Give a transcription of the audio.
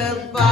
the.